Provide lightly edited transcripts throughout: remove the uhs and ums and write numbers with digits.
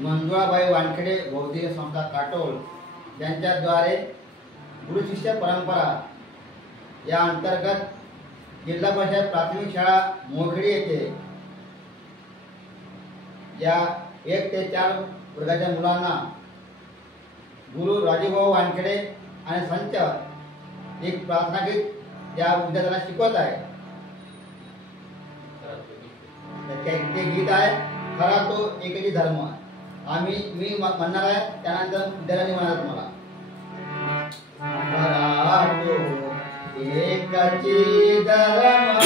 मंजुळाबाई वानखेडे बौद्धिक संस्था काटोल यांच्याद्वारे गुरुशिष्य परंपरा या अंतर्गत जिल्हा परिषद प्राथमिक शाळा मोखेडी येथे या 1 ते 4 वर्गाच्या मुलांना गुरु राजीवभाऊ वानखेडे आणि संत एक प्रार्थना गीत या विद्यार्थ्यांना शिकवत आहे। ते गीत आहे खरा तो एकची धर्म। मी म्हणणार आहे, त्यानंतर विद्यार्थ्यांनी म्हणाल तुम्हाला खरा तो एकची धर्म।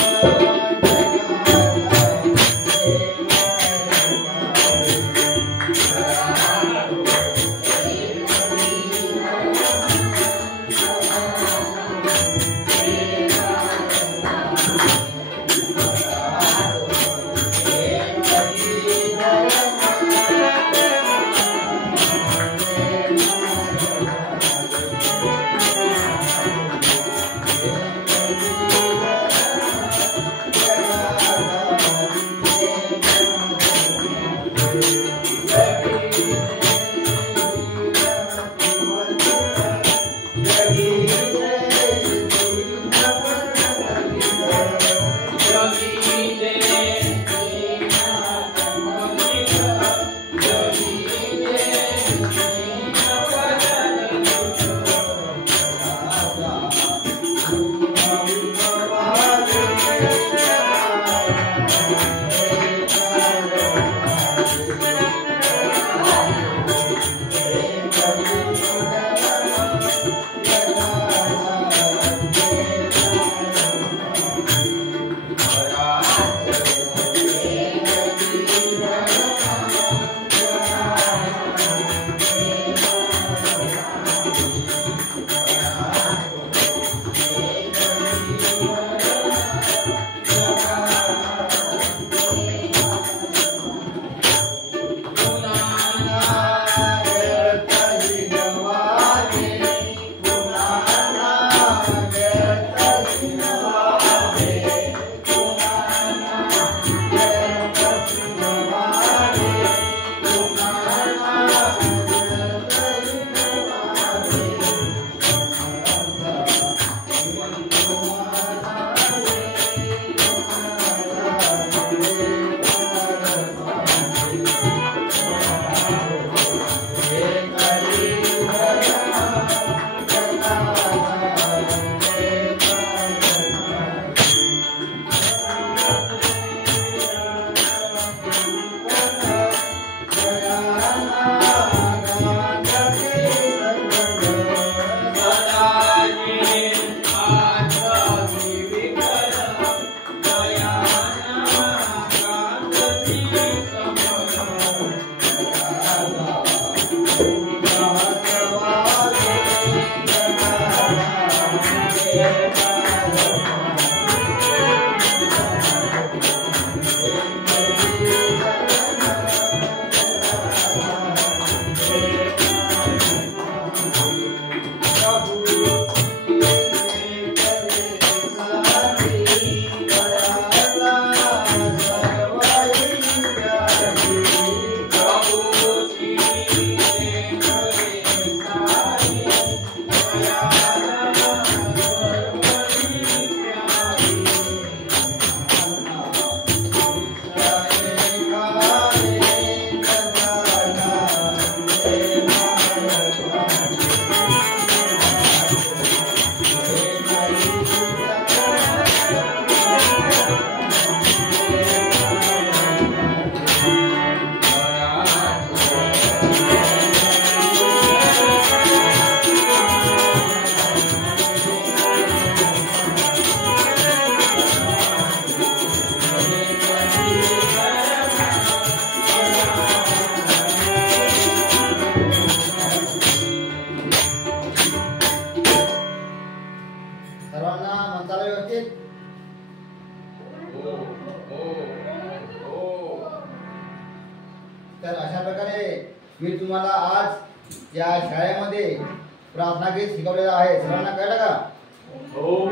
तर अशा प्रकारे मी तुम्हाला आज या शाळेमध्ये प्रार्थना गीत शिकवलेलं आहे। सर्वांना कळलं का? हो।